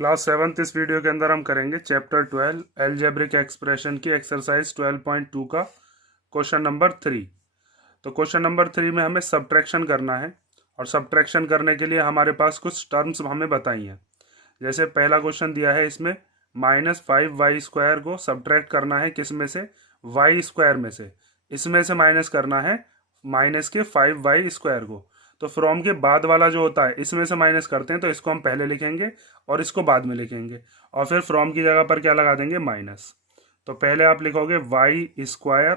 Class 7th इस video के अंदर हम करेंगे चैप्टर 12 एलजेब्रिक एक्सप्रेशन की एक्सरसाइज 12.2 का क्वेश्चन नंबर 3। तो क्वेश्चन नंबर 3 में हमें सब्ट्रैक्शन करना है और सब्ट्रैक्शन करने के लिए हमारे पास कुछ टर्म्स हमें बताई हैं। जैसे पहला क्वेश्चन दिया है, इसमें -5y² को सब्ट्रैक्ट करना है किस में से, y² में से। इसमें से माइनस करना है माइनस के 5y² को। तो फ्रॉम के बाद वाला जो होता है इसमें से माइनस करते हैं, तो इसको हम पहले लिखेंगे और इसको बाद में लिखेंगे और फिर फ्रॉम की जगह पर क्या लगा देंगे, माइनस। तो पहले आप लिखोगे y²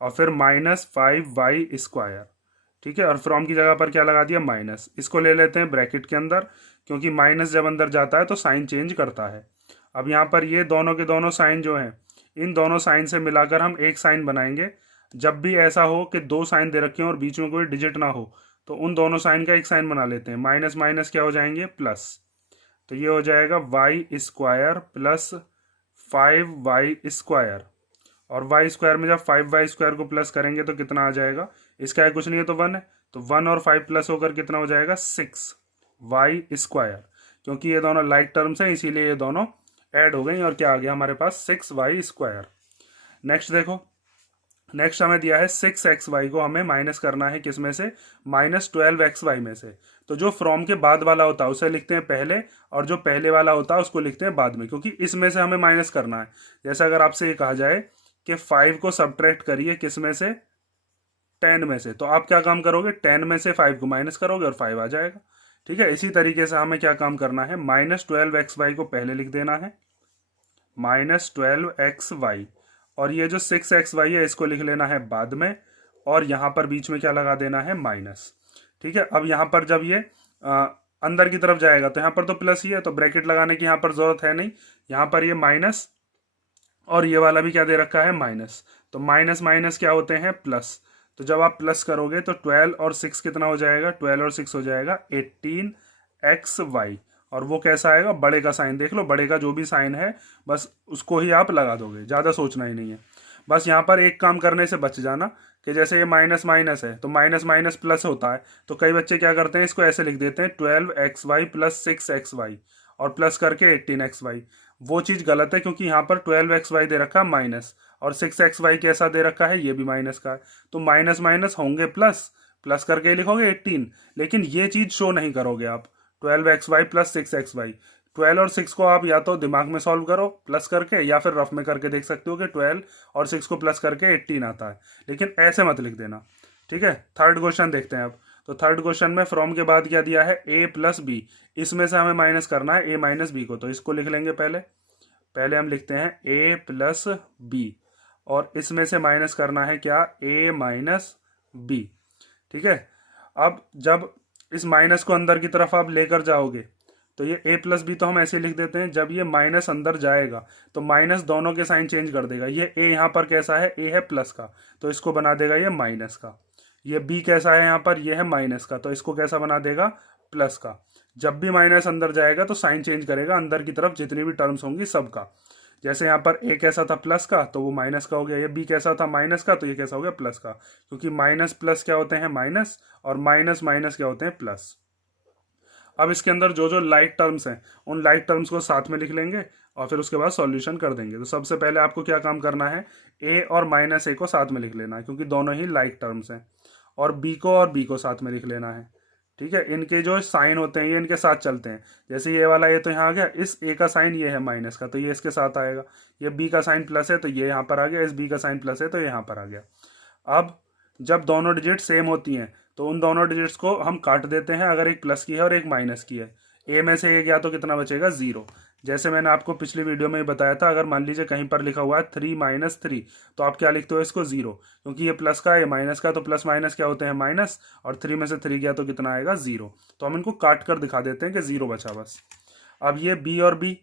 और फिर -5y², ठीक है। और फ्रॉम की जगह पर क्या लगा दिया, माइनस। इसको ले लेते हैं ब्रैकेट के अंदर, क्योंकि माइनस जब अंदर जाता है तो साइन चेंज करता है। अब यहाँ पर ये दोनों के दोनों साइन जो हैं, इन दोनों साइन से मिलाकर हम एक साइन बनाएंगे। जब भी ऐसा हो कि दो साइन दे रखे हैं और बीच में कोई डिजिट ना हो, तो उन दोनों साइन का एक साइन बना लेते हैं। माइनस माइनस क्या हो जाएंगे, प्लस। तो ये हो जाएगा y² प्लस 5y²। और y² में जब 5y² को प्लस करेंगे तो कितना आ जाएगा, इसका है कुछ नहीं है तो 1 है, तो 1 और 5 प्लस होकर कितना हो जाएगा, 6y²। क्योंकि ये दोनों लाइक टर्म्स हैं इसीलिए ये दोनों ऐड हो गई और क्या आ गया हमारे पास, 6y²। नेक्स्ट देखो, नेक्स्ट हमें दिया है 6xy को हमें माइनस करना है किस में से, -12xy में से। तो जो फ्रॉम के बाद वाला होता है उसे लिखते हैं पहले, और जो पहले वाला होता है उसको लिखते हैं बाद में, क्योंकि इसमें से हमें माइनस करना है। जैसे अगर आपसे ये कहा जाए कि 5 को सब्ट्रैक्ट करिए किस में से, 10 में से, तो आप क्या काम करोगे, 10 में से 5 को माइनस करोगे और 5 आ जाएगा, ठीक है। इसी तरीके से हमें क्या काम करना है, -12xy को पहले लिख देना है, -12xy, और ये जो 6xy है इसको लिख लेना है बाद में, और यहाँ पर बीच में क्या लगा देना है, माइनस, ठीक है। अब यहाँ पर जब ये अंदर की तरफ जाएगा तो यहाँ पर तो प्लस ही है, तो ब्रैकेट लगाने की यहाँ पर जरूरत है नहीं। यहाँ पर ये माइनस और ये वाला भी क्या दे रखा है, माइनस। तो माइनस माइनस क्या होते हैं, प्लस। तो जब आप प्लस करोगे तो 12 और 6 कितना हो जाएगा, 12 और 6 हो जाएगा 18xy। और वो कैसा आएगा, बड़े का साइन देख लो, बड़े का जो भी साइन है बस उसको ही आप लगा दोगे, ज़्यादा सोचना ही नहीं है। बस यहाँ पर एक काम करने से बच जाना कि जैसे ये माइनस माइनस है तो माइनस माइनस प्लस होता है, तो कई बच्चे क्या करते हैं, इसको ऐसे लिख देते हैं 12xy प्लस 6xy और प्लस करके 18xy। वो चीज़ गलत है, क्योंकि यहाँ पर 12xy दे रखा है माइनस और 6xy कैसा दे रखा है, ये भी माइनस का है। तो माइनस माइनस होंगे प्लस, प्लस करके लिखोगे 18, लेकिन ये चीज़ शो नहीं करोगे आप, 12xy प्लस 6xy। 12 और 6 को आप या तो दिमाग में सॉल्व करो प्लस करके, या फिर रफ में करके देख सकते हो कि 12 और 6 को प्लस करके 18 आता है, लेकिन ऐसे मत लिख देना, ठीक है। थर्ड क्वेश्चन देखते हैं अब। तो थर्ड क्वेश्चन में फ्रॉम के बाद क्या दिया है, a प्लस बी। इसमें से हमें माइनस करना है a माइनस बी को, तो इसको लिख लेंगे पहले। पहले हम लिखते हैं a प्लस बी, और इसमें से माइनस करना है क्या, a माइनस बी, ठीक है। अब जब इस माइनस को अंदर की तरफ आप लेकर जाओगे तो ये a प्लस बी तो हम ऐसे लिख देते हैं, जब ये माइनस अंदर जाएगा तो माइनस दोनों के साइन चेंज कर देगा। ये a यहाँ पर कैसा है, a है प्लस का, तो इसको बना देगा ये माइनस का। ये b कैसा है यहाँ पर, ये है माइनस का, तो इसको कैसा बना देगा, प्लस का। जब भी माइनस अंदर जाएगा तो साइन चेंज करेगा अंदर की तरफ, जितनी भी टर्म्स होंगी सबका। जैसे यहाँ पर a कैसा था, प्लस का, तो वो माइनस का हो गया। ये b कैसा था, माइनस का, तो ये कैसा हो गया, प्लस का। क्योंकि माइनस प्लस क्या होते हैं, माइनस, और माइनस माइनस क्या होते हैं, प्लस। अब इसके अंदर जो जो लाइक टर्म्स हैं उन लाइक टर्म्स को साथ में लिख लेंगे और फिर उसके बाद सॉल्यूशन कर देंगे। तो सबसे पहले आपको क्या काम करना है, a और -a को साथ में लिख लेना है, क्योंकि दोनों ही लाइक टर्म्स हैं। और b को और b को साथ में लिख लेना है, ठीक है। इनके जो साइन होते हैं ये इनके साथ चलते हैं। जैसे ये वाला, ये तो यहाँ आ गया, इस a का साइन ये है माइनस का, तो ये इसके साथ आएगा। ये b का साइन प्लस है तो ये यहाँ पर आ गया, इस b का साइन प्लस है तो ये यहाँ पर आ गया। अब जब दोनों डिजिट सेम होती हैं तो उन दोनों डिजिट्स को हम काट देते हैं, अगर एक प्लस की है और एक माइनस की है। a में से ये गया तो कितना बचेगा, 0। जैसे मैंने आपको पिछली वीडियो में बताया था, अगर मान लीजिए कहीं पर लिखा हुआ है 3 - 3, तो आप क्या लिखते हो, इसको 0, क्योंकि ये प्लस का है ये माइनस का, तो प्लस माइनस क्या होते हैं, माइनस, और 3 में से 3 गया तो कितना आएगा, 0। तो हम इनको काट कर दिखा देते हैं कि 0 बचा बस। अब ये b और b,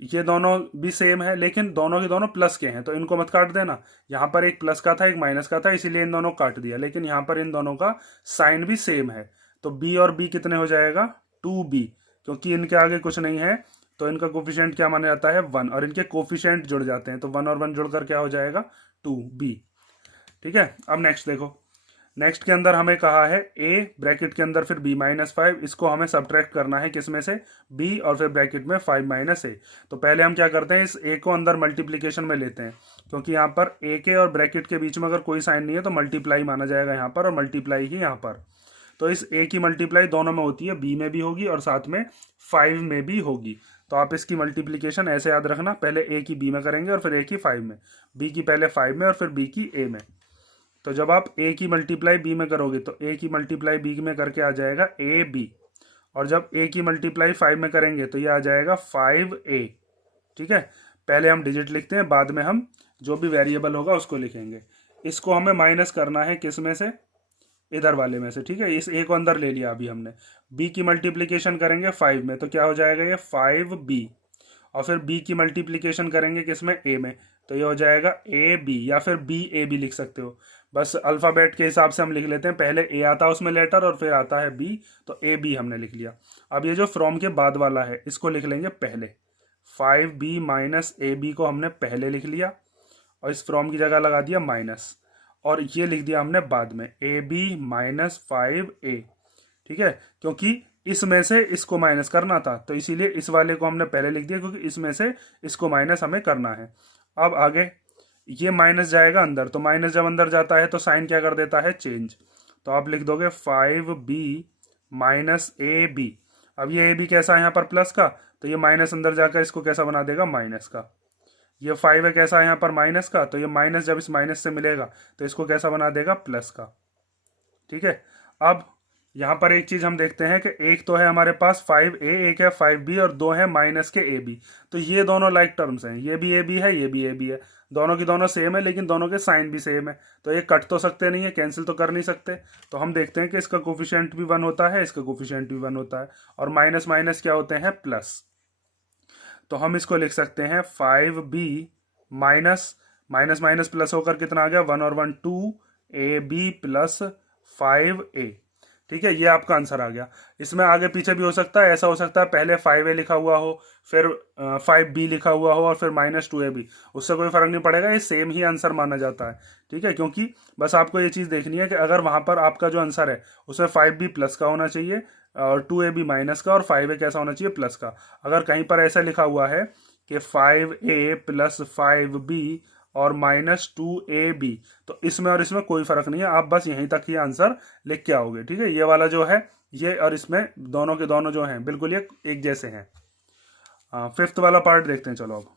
ये दोनों भी सेम है लेकिन दोनों के दोनों प्लस के हैं, तो इनको मत काट देना। यहाँ पर एक प्लस का था एक माइनस का था, इसीलिए इन दोनों काट दिया, लेकिन यहाँ पर इन दोनों का साइन भी सेम है। तो b और b कितने हो जाएगा, 2b, क्योंकि इनके आगे कुछ नहीं है तो इनका कोफिशिएंट क्या माना जाता है, 1, और इनके कोफिशिएंट जुड़ जाते हैं तो 1 और 1 जुड़कर क्या हो जाएगा, 2b, ठीक है। अब नेक्स्ट देखो, नेक्स्ट के अंदर हमें कहा है a ब्रैकेट के अंदर फिर b माइनस 5, इसको हमें सब्ट्रैक्ट करना है किसमें से, b और फिर ब्रैकेट में 5 माइनस a। तो पहले हम क्या करते हैं, इस a को अंदर मल्टीप्लीकेशन में लेते हैं, क्योंकि यहाँ पर a के और ब्रैकेट के बीच में अगर कोई साइन नहीं है तो मल्टीप्लाई माना जाएगा यहाँ पर, और मल्टीप्लाई ही यहाँ पर। तो इस a की मल्टीप्लाई दोनों में होती है, b में भी होगी और साथ में 5 में भी होगी। तो आप इसकी मल्टीप्लीकेशन ऐसे याद रखना, पहले a की b में करेंगे और फिर a की 5 में, b की पहले 5 में और फिर b की a में। तो जब आप a की मल्टीप्लाई b में करोगे तो a की मल्टीप्लाई b में करके आ जाएगा ab, और जब a की मल्टीप्लाई 5 में करेंगे तो ये आ जाएगा 5a। ठीक है, पहले हम डिजिट लिखते हैं, बाद में हम जो भी वेरिएबल होगा उसको लिखेंगे। इसको हमें माइनस करना है किस में से, इधर वाले में से। ठीक है, इस a को अंदर ले लिया अभी हमने, b की मल्टीप्लीकेशन करेंगे 5 में तो क्या हो जाएगा ये 5b, और फिर b की मल्टीप्लीकेशन करेंगे किसमें, a में, तो ये हो जाएगा ab, या फिर b लिख सकते हो। बस अल्फ़ाबेट के हिसाब से हम लिख लेते हैं, पहले a आता है उसमें लेटर और फिर आता है b, तो ab हमने लिख लिया। अब ये जो फ्रॉम के बाद वाला है इसको लिख लेंगे पहले, 5b माइनस ab को हमने पहले लिख लिया और इस फ्रॉम की जगह लगा दिया माइनस, और ये लिख दिया हमने बाद में ab माइनस 5a। ठीक है, क्योंकि इसमें से इसको माइनस करना था तो इसीलिए इस वाले को हमने पहले लिख दिया, क्योंकि इसमें से इसको माइनस हमें करना है। अब आगे ये माइनस जाएगा अंदर, तो माइनस जब अंदर जाता है तो साइन क्या कर देता है, चेंज। तो आप लिख दोगे 5b माइनस ab। अब ये ab कैसा है यहाँ पर प्लस का, तो ये माइनस अंदर जाकर इसको कैसा बना देगा, माइनस का। ये 5 है कैसा है यहाँ पर माइनस का, तो ये माइनस जब इस माइनस से मिलेगा तो इसको कैसा बना देगा, प्लस का। ठीक है, अब यहाँ पर एक चीज हम देखते हैं कि एक तो है हमारे पास 5a, एक है 5b और दो है माइनस के ab। तो ये दोनों लाइक टर्म्स हैं, ये भी ab है, ये भी ab है, दोनों की दोनों सेम है, लेकिन दोनों के साइन भी सेम है, तो ये कट तो सकते नहीं है, कैंसिल तो कर नहीं सकते। तो हम देखते हैं कि इसका कोफिशिएंट भी 1 होता है, इसका कोफिशिएंट भी 1 होता है, और माइनस माइनस क्या होते हैं, प्लस। तो हम इसको लिख सकते हैं 5b minus minus minus plus होकर कितना आ गया, 1 और 1 2ab प्लस 5a। ठीक है, ये आपका आंसर आ गया। इसमें आगे पीछे भी हो सकता है, ऐसा हो सकता है पहले 5a लिखा हुआ हो, फिर 5b लिखा हुआ हो और फिर माइनस 2ab, उससे कोई फर्क नहीं पड़ेगा, ये सेम ही आंसर माना जाता है। ठीक है, क्योंकि बस आपको ये चीज़ देखनी है कि अगर वहां पर आपका जो आंसर है उसमें 5b प्लस का होना चाहिए और 2ab माइनस का, और 5a कैसा होना चाहिए, प्लस का। अगर कहीं पर ऐसा लिखा हुआ है कि 5a प्लस 5b और माइनस 2ab, तो इसमें और इसमें कोई फर्क नहीं है, आप बस यहीं तक ही आंसर लिख के आओगे। ठीक है, ये वाला जो है ये और इसमें दोनों के दोनों जो हैं बिल्कुल ये एक जैसे हैं। फिफ्थ वाला पार्ट देखते हैं, चलो अब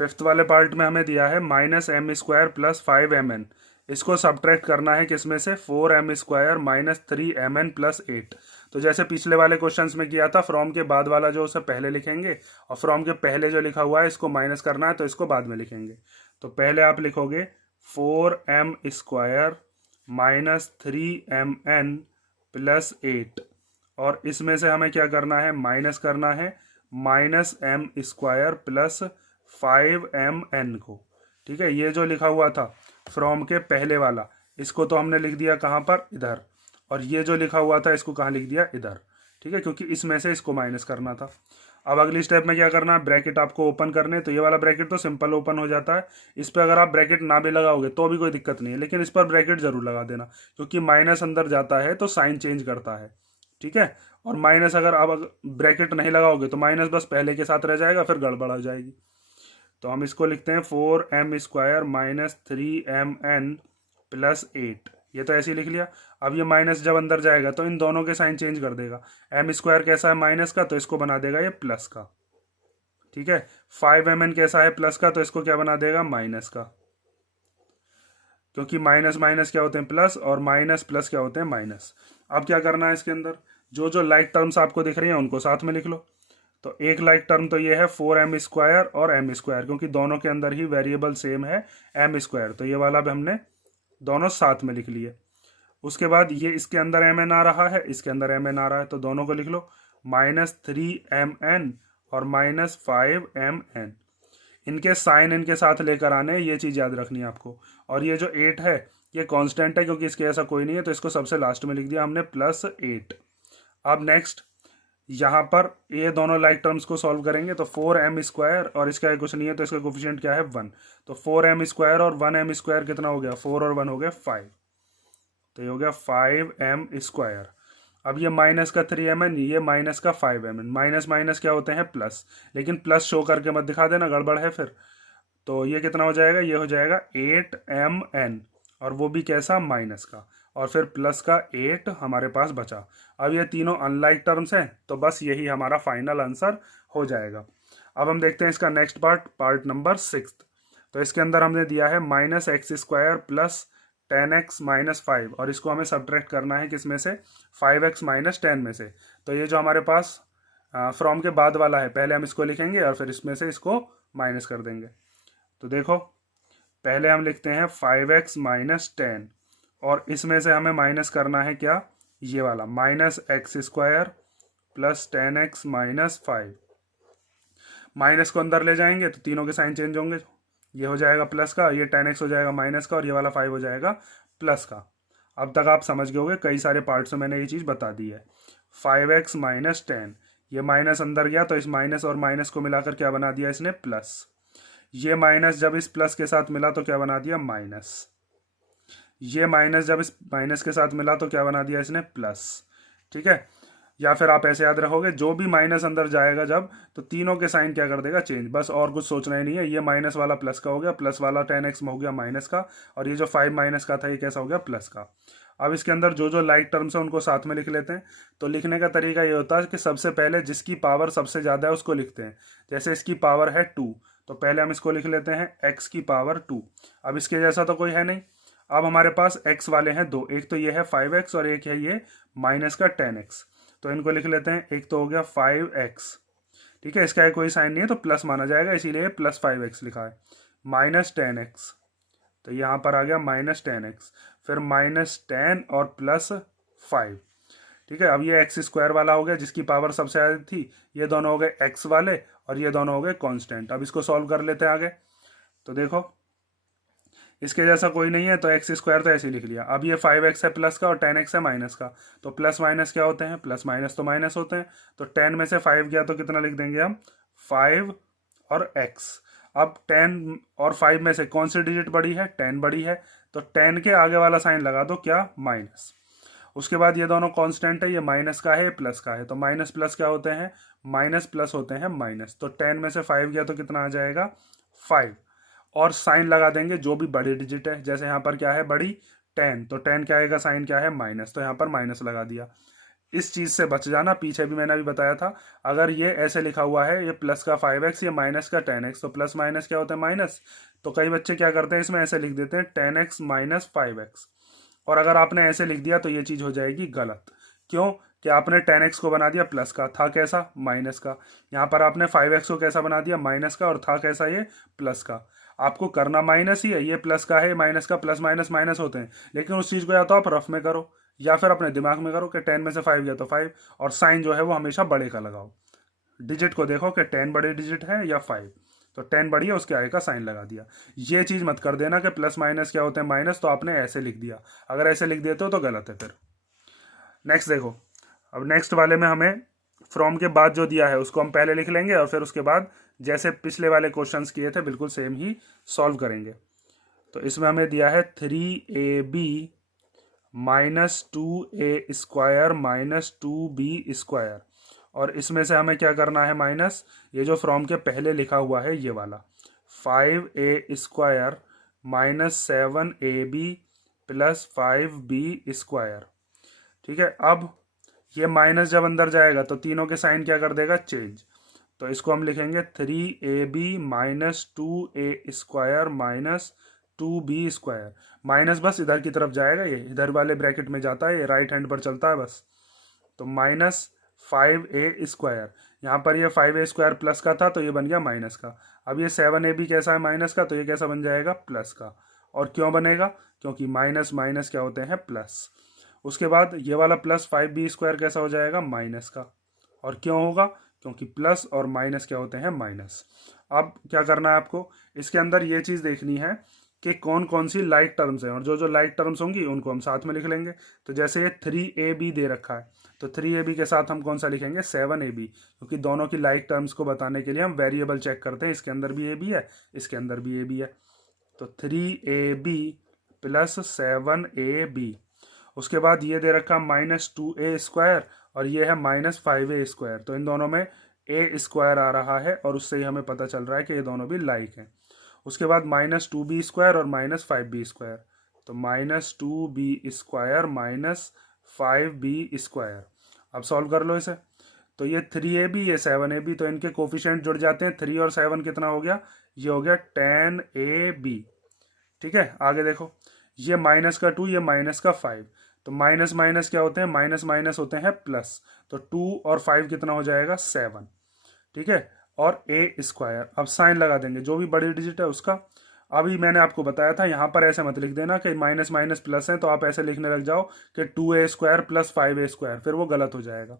फिफ्थ वाले पार्ट में हमें दिया है minus M square plus 5mn, इसको सब्ट्रैक्ट करना है किसमें से, 4m square minus 3mn plus 8। तो जैसे पिछले वाले क्वेश्चंस में किया था, फ्रॉम के बाद वाला जो उसे पहले लिखेंगे और फ्रॉम के पहले जो लिखा हुआ है इसको माइनस करना है तो इसको बाद में लिखेंगे। तो पहले आप लिखोगे 4m square minus 3mn plus 8, और इसमें से हमें क्या करना है, माइनस करना है minus M square plus 5mn को। ठीक है, ये जो लिखा हुआ था फ्रॉम के पहले वाला, इसको तो हमने लिख दिया कहाँ पर, इधर, और ये जो लिखा हुआ था इसको कहाँ लिख दिया, इधर। ठीक है, क्योंकि इसमें से इसको माइनस करना था। अब अगली स्टेप में क्या करना है, ब्रैकेट आपको ओपन करने, तो ये वाला ब्रैकेट तो सिंपल ओपन हो जाता है, इस पर अगर आप ब्रैकेट ना भी लगाओगे तो भी कोई दिक्कत नहीं है, लेकिन इस पर ब्रैकेट जरूर लगा देना, क्योंकि माइनस अंदर जाता है तो साइन चेंज करता है। ठीक है, और माइनस अगर आप ब्रैकेट नहीं लगाओगे तो माइनस बस पहले के साथ रह जाएगा, फिर गड़बड़ हो जाएगी। तो हम इसको लिखते हैं 4m square minus 3mn plus 8, ये तो ऐसे ही लिख लिया। अब ये माइनस जब अंदर जाएगा तो इन दोनों के साइन चेंज कर देगा, एम स्क्वायर कैसा है माइनस का, तो इसको बना देगा ये प्लस का। ठीक है, 5mn कैसा है प्लस का, तो इसको क्या बना देगा, माइनस का, क्योंकि माइनस माइनस क्या होते हैं, प्लस, और माइनस प्लस क्या होते हैं, माइनस। अब क्या करना है, इसके अंदर जो जो लाइक टर्म्स आपको दिख रही हैं उनको साथ में लिख लो। तो एक लाइक टर्म तो ये है 4m स्क्वायर और m स्क्वायर, क्योंकि दोनों के अंदर ही वेरिएबल सेम है m स्क्वायर, तो ये वाला भी हमने दोनों साथ में लिख लिए। उसके बाद ये इसके अंदर mn आ रहा है, इसके अंदर mn आ रहा है, तो दोनों को लिख लो, माइनस 3mn और माइनस 5mn। इनके साइन इनके साथ लेकर आने, ये चीज़ याद रखनी है आपको। और ये जो 8 है ये कांस्टेंट है, क्योंकि इसके ऐसा कोई नहीं है, तो इसको सबसे लास्ट में लिख दिया हमने प्लस 8। अब नेक्स्ट यहाँ पर ये दोनों लाइक टर्म्स को सॉल्व करेंगे तो 4m² और इसका कुछ नहीं है तो इसका कोफिशिएंट क्या है 1। तो 4m² और 1m² कितना हो गया 4 और 1 हो गया 5। तो ये हो गया 5m²। अब ये माइनस का 3mn, ये माइनस का 5mn। माइनस माइनस क्या होते हैं प्लस, लेकिन प्लस शो करके मत दिखा देना, गड़बड़ है फिर। तो ये कितना हो जाएगा, ये हो जाएगा 8mn, और वो भी कैसा माइनस का, और फिर प्लस का 8 हमारे पास बचा। अब ये तीनों अनलाइक टर्म्स हैं तो बस यही हमारा फाइनल आंसर हो जाएगा। अब हम देखते हैं इसका नेक्स्ट पार्ट नंबर 6। तो इसके अंदर हमने दिया है -x² प्लस 10x माइनस 5, और इसको हमें सब्ट्रैक्ट करना है किस में से, 5x माइनस 10 में से। तो ये जो हमारे पास फ्रॉम के बाद वाला है, पहले हम इसको लिखेंगे और फिर इसमें से इसको माइनस कर देंगे। तो देखो पहले हम लिखते हैं 5x माइनस 10, और इसमें से हमें माइनस करना है क्या, ये वाला -x² plus 10x minus 5। Minus को अंदर ले जाएंगे तो तीनों के साइन चेंज होंगे, ये हो जाएगा प्लस का, ये 10x हो जाएगा माइनस का, और ये वाला 5 हो जाएगा प्लस का। अब तक आप समझ गए होंगे, कई सारे पार्ट्स में मैंने ये चीज़ बता दी है। 5x माइनस 10, ये माइनस अंदर गया तो इस माइनस और माइनस को मिलाकर क्या बना दिया इसने, प्लस। ये माइनस जब इस प्लस के साथ मिला तो क्या बना दिया, माइनस। ये माइनस जब इस माइनस के साथ मिला तो क्या बना दिया इसने, प्लस। ठीक है, या फिर आप ऐसे याद रखोगे, जो भी माइनस अंदर जाएगा जब, तो तीनों के साइन क्या कर देगा, चेंज। बस और कुछ सोचना ही नहीं है। ये माइनस वाला प्लस का हो गया, प्लस वाला 10x में हो गया माइनस का, और ये जो 5 माइनस का था ये कैसा हो गया, प्लस का। अब इसके अंदर जो जो लाइक टर्म्स है उनको साथ में लिख लेते हैं। तो लिखने का तरीका ये होता है कि सबसे पहले जिसकी पावर सबसे ज़्यादा है उसको लिखते हैं। जैसे इसकी पावर है 2, तो पहले हम इसको लिख लेते हैं x की पावर 2। अब इसके जैसा तो कोई है नहीं। अब हमारे पास x वाले हैं दो, एक तो ये है 5x और एक है ये माइनस का 10x। तो इनको लिख लेते हैं, एक तो हो गया 5x, ठीक है, इसका कोई साइन नहीं है तो प्लस माना जाएगा, इसीलिए प्लस 5x लिखा है, माइनस 10x। तो यहाँ पर आ गया माइनस 10x, फिर माइनस 10 और प्लस 5। ठीक है, अब ये x² वाला हो गया जिसकी पावर सबसे ज़्यादा थी, ये दोनों हो गए x वाले और ये दोनों हो गए कांस्टेंट। अब इसको सॉल्व कर लेते हैं आगे। तो देखो इसके जैसा कोई नहीं है तो x² तो ऐसे ही लिख लिया। अब ये 5x है प्लस का और 10x है माइनस का, तो प्लस माइनस क्या होते हैं, प्लस माइनस तो माइनस होते हैं। तो 10 में से 5 गया तो कितना लिख देंगे हम, 5 और x। अब 10 और 5 में से कौन सी डिजिट बड़ी है, 10 बड़ी है, तो 10 के आगे वाला साइन लगा दो क्या, माइनस। उसके बाद ये दोनों कांस्टेंट है, ये माइनस का है प्लस का है, तो माइनस प्लस क्या होते हैं, माइनस प्लस होते हैं माइनस। तो 10 में से 5 गया तो कितना आ जाएगा, 5, और साइन लगा देंगे जो भी बड़ी डिजिट है। जैसे यहाँ पर क्या है बड़ी, 10, तो 10 क्या आएगा, साइन क्या है, माइनस, तो यहाँ पर माइनस लगा दिया। इस चीज़ से बच जाना, पीछे भी मैंने अभी बताया था, अगर ये ऐसे लिखा हुआ है, ये प्लस का 5x, ये माइनस का 10x, तो प्लस माइनस क्या होता है, माइनस। तो कई बच्चे क्या करते हैं, इसमें ऐसे लिख देते हैं 10x माइनस 5x, और अगर आपने ऐसे लिख दिया तो ये चीज़ हो जाएगी गलत। क्यों, कि आपने 10x को बना दिया प्लस का, था कैसा, माइनस का। यहाँ पर आपने 5x को कैसा बना दिया, माइनस का, और था कैसा, ये प्लस का। आपको करना माइनस ही है, ये प्लस का है, माइनस का, प्लस माइनस माइनस होते हैं, लेकिन उस चीज़ को या तो आप रफ में करो या फिर अपने दिमाग में करो कि 10 में से 5 गया तो 5, और साइन जो है वो हमेशा बड़े का लगाओ। डिजिट को देखो कि 10 बड़ी डिजिट है या 5, तो 10 बड़ी है उसके आगे का साइन लगा दिया। ये चीज़ मत कर देना कि प्लस माइनस क्या होते हैं, माइनस, तो आपने ऐसे लिख दिया। अगर ऐसे लिख देते हो तो गलत है फिर। नेक्स्ट देखो, अब नेक्स्ट वाले में हमें फ्रॉम के बाद जो दिया है उसको हम पहले लिख लेंगे, और फिर उसके बाद जैसे पिछले वाले क्वेश्चंस किए थे बिल्कुल सेम ही सॉल्व करेंगे। तो इसमें हमें दिया है 3ab minus 2a² minus 2b², और इसमें से हमें क्या करना है, माइनस ये जो फ्रॉम के पहले लिखा हुआ है ये वाला 5a² minus 7ab plus 5b²। ठीक है, अब ये माइनस जब अंदर जाएगा तो तीनों के साइन क्या कर देगा, चेंज। तो इसको हम लिखेंगे 3ab minus 2a² minus 2b²। Minus बस इधर की तरफ जाएगा, ये इधर वाले ब्रैकेट में जाता है, ये राइट हैंड पर चलता है बस। तो माइनस 5a², यहाँ पर ये 5a² प्लस का था तो ये बन गया माइनस का। अब ये 7ab कैसा है, माइनस का, तो ये कैसा बन जाएगा, प्लस का। और क्यों बनेगा, क्योंकि माइनस माइनस क्या होते हैं, प्लस। उसके बाद ये वाला प्लस 5b² कैसा हो जाएगा, माइनस का। और क्यों होगा, क्योंकि प्लस और माइनस क्या होते हैं, माइनस। अब क्या करना है आपको, इसके अंदर ये चीज़ देखनी है कि कौन कौन सी लाइक टर्म्स हैं, और जो जो लाइक टर्म्स होंगी उनको हम साथ में लिख लेंगे। तो जैसे ये 3ab दे रखा है, तो 3ab के साथ हम कौन सा लिखेंगे 7ab, क्योंकि दोनों की लाइक टर्म्स को बताने के लिए हम वेरिएबल चेक करते हैं, इसके अंदर भी ab है, इसके अंदर भी ab है। तो 3ab प्लस 7ab। उसके बाद ये दे रखा -2a² और ये है -5a²। तो इन दोनों में a² आ रहा है और उससे ही हमें पता चल रहा है कि ये दोनों भी लाइक हैं। उसके बाद -2b² और -5b²। तो -2b² -5b²। अब सॉल्व कर लो इसे। तो ये 3ab ये 7ab, तो इनके कोफिशिएंट जुड़ जाते हैं। 3 और 7 कितना हो गया, ये हो गया 10ab। ठीक है, आगे देखो, ये -2 ये -5। तो माइनस माइनस क्या होते हैं, माइनस माइनस होते हैं प्लस। तो 2 और 5 कितना हो जाएगा 7। ठीक है, और a²। अब साइन लगा देंगे, जो भी बड़ी डिजिट है उसका। अभी मैंने आपको बताया था यहाँ पर ऐसे मत लिख देना कि माइनस माइनस प्लस है, तो आप ऐसे लिखने लग जाओ कि 2a² प्लस 5a², फिर वो गलत हो जाएगा।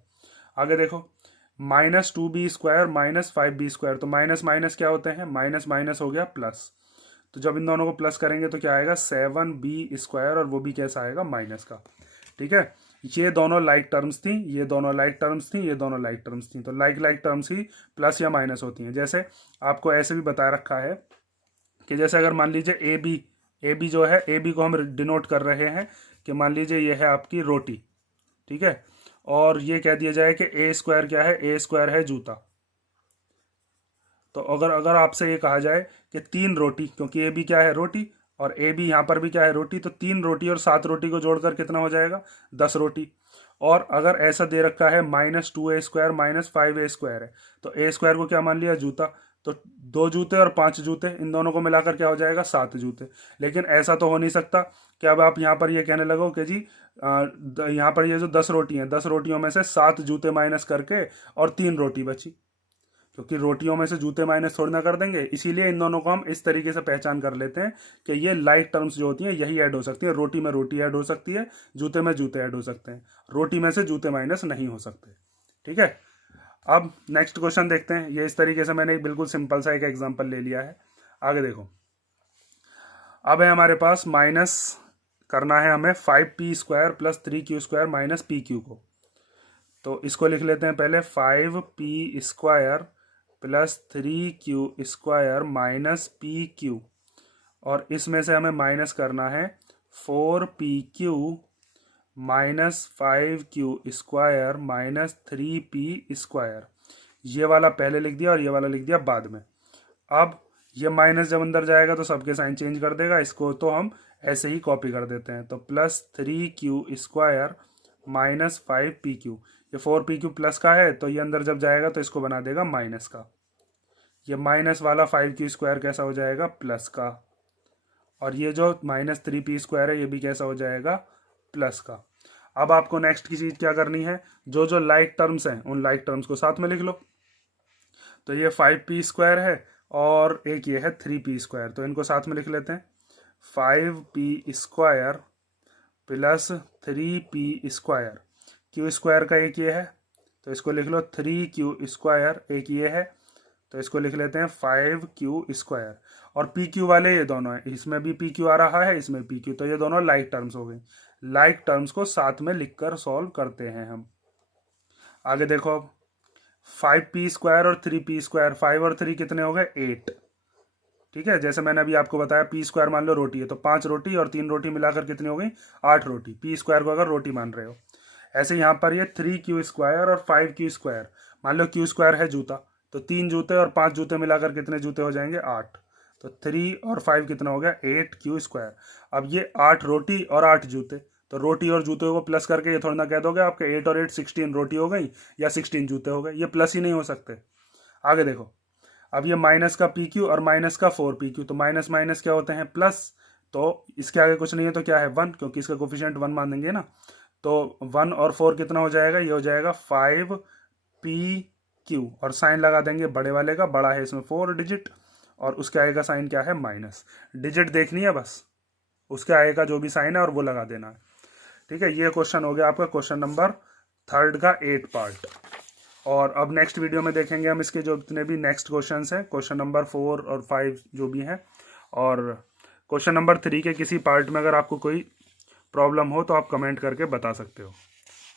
आगे देखो, -2b² -5b²। तो माइनस माइनस क्या होते हैं, माइनस माइनस हो गया प्लस। तो जब इन दोनों को प्लस करेंगे तो क्या आएगा 7b², और वो भी कैसा आएगा माइनस का। ठीक है, ये दोनों लाइक टर्म्स थी, ये दोनों लाइक टर्म्स थी, ये दोनों लाइक टर्म्स थी। तो लाइक लाइक टर्म्स ही प्लस या माइनस होती हैं। जैसे आपको ऐसे भी बता रखा है कि जैसे अगर मान लीजिए ए बी जो है, ए बी को हम डिनोट कर रहे हैं कि मान लीजिए ये है आपकी रोटी। ठीक है, और ये कह दिया जाए कि a² क्या है, a² है जूता। तो अगर अगर आपसे ये कहा जाए कि 3 रोटी, क्योंकि ए बी क्या है रोटी और ए बी यहाँ पर भी क्या है रोटी, तो 3 रोटी और 7 रोटी को जोड़कर कितना हो जाएगा 10 रोटी। और अगर ऐसा दे रखा है -2a² -5a² है, तो a² को क्या मान लिया जूता। तो 2 जूते और 5 जूते, इन दोनों को मिलाकर क्या हो जाएगा 7 जूते। लेकिन ऐसा तो हो नहीं सकता कि अब आप यहाँ पर ये कहने लगो कि जी यहाँ पर ये जो 10 रोटी हैं, 10 रोटियों में से 7 जूते माइनस करके और 3 रोटी बची, क्योंकि रोटियों में से जूते माइनस थोड़ी ना कर देंगे। इसीलिए इन दोनों को हम इस तरीके से पहचान कर लेते हैं कि ये लाइक टर्म्स जो होती हैं यही ऐड हो सकती है। रोटी में रोटी ऐड हो सकती है, जूते में जूते ऐड हो सकते हैं, रोटी में से जूते माइनस नहीं हो सकते। ठीक है, अब नेक्स्ट क्वेश्चन देखते हैं। ये इस तरीके से मैंने एक बिल्कुल सिंपल सा एक एग्जाम्पल ले लिया है। आगे देखो, अब है हमारे पास माइनस करना है हमें 5p² plus 3q² minus pq को। तो इसको लिख लेते हैं पहले 5p² plus 3q² minus pq, और इसमें से हमें माइनस करना है 4pq minus 5q² minus 3p²। ये वाला पहले लिख दिया और ये वाला लिख दिया बाद में। अब ये माइनस जब अंदर जाएगा तो सबके साइन चेंज कर देगा, इसको तो हम ऐसे ही कॉपी कर देते हैं। तो प्लस 3q² माइनस 5pq, ये 4pq प्लस का है, तो ये अंदर जब जाएगा तो इसको बना देगा माइनस का। ये माइनस वाला 5q² कैसा हो जाएगा प्लस का, और ये जो माइनस 3p² है ये भी कैसा हो जाएगा प्लस का। अब आपको नेक्स्ट की चीज़ क्या करनी है, जो जो लाइक टर्म्स हैं उन लाइक टर्म्स को साथ में लिख लो। तो ये 5p² है और एक ये है 3p², तो इनको साथ में लिख लेते हैं। 5p² plus 3p²। q² का एक ये है तो इसको लिख लो 3q², एक ये है तो इसको लिख लेते हैं 5q²। और pq वाले ये दोनों हैं, इसमें भी pq आ रहा है, इसमें pq, तो ये दोनों लाइक टर्म्स हो गई। लाइक टर्म्स को साथ में लिखकर सॉल्व करते हैं हम। आगे देखो, अब 5p² और 3p², 5 और 3 कितने हो गए 8। ठीक है, जैसे मैंने अभी आपको बताया p² मान लो रोटी है, तो 5 रोटी और 3 रोटी मिलाकर कितनी हो गई 8 रोटी, p² को अगर रोटी मान रहे हो। ऐसे यहाँ पर ये 3q² और 5q², मान लो q² है जूता, तो 3 जूते और 5 जूते मिलाकर कितने जूते हो जाएंगे 8। तो 3 और 5 कितना हो गया 8q²। अब ये 8 रोटी और 8 जूते, तो रोटी और जूते को प्लस करके ये थोड़ा ना कह दोगे आपके 8 और 8 16 रोटी हो गई या 16 जूते हो गए, ये प्लस ही नहीं हो सकते। आगे देखो, अब ये माइनस का pq और माइनस का 4pq, तो माइनस माइनस क्या होते हैं प्लस, तो इसके आगे कुछ नहीं है तो क्या है 1, क्योंकि इसका कोफिशिएंट 1 मान देंगे ना। तो 1 और 4 कितना हो जाएगा, ये हो जाएगा 5pq, और साइन लगा देंगे बड़े वाले का, बड़ा है इसमें 4 डिजिट और उसके आगे का साइन क्या है माइनस। डिजिट देखनी है बस, उसके आगे का जो भी साइन है और वो लगा देना है। ठीक है, ये क्वेश्चन हो गया आपका क्वेश्चन नंबर 3 का 8 पार्ट। और अब नेक्स्ट वीडियो में देखेंगे हम इसके जो जितने भी नेक्स्ट क्वेश्चंस हैं, क्वेश्चन नंबर 4 और 5 जो भी हैं। और क्वेश्चन नंबर 3 के किसी पार्ट में अगर आपको कोई प्रॉब्लम हो तो आप कमेंट करके बता सकते हो।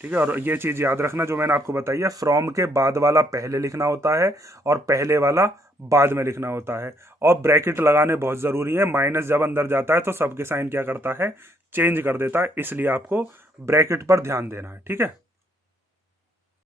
ठीक है। और ये चीज़ याद रखना जो मैंने आपको बताई है, फ्रॉम के बाद वाला पहले लिखना होता है और पहले वाला बाद में लिखना होता है। और ब्रैकेट लगाने बहुत ज़रूरी है, माइनस जब अंदर जाता है तो सबके साइन क्या करता है, चेंज कर देता है, इसलिए आपको ब्रैकेट पर ध्यान देना है। ठीक है।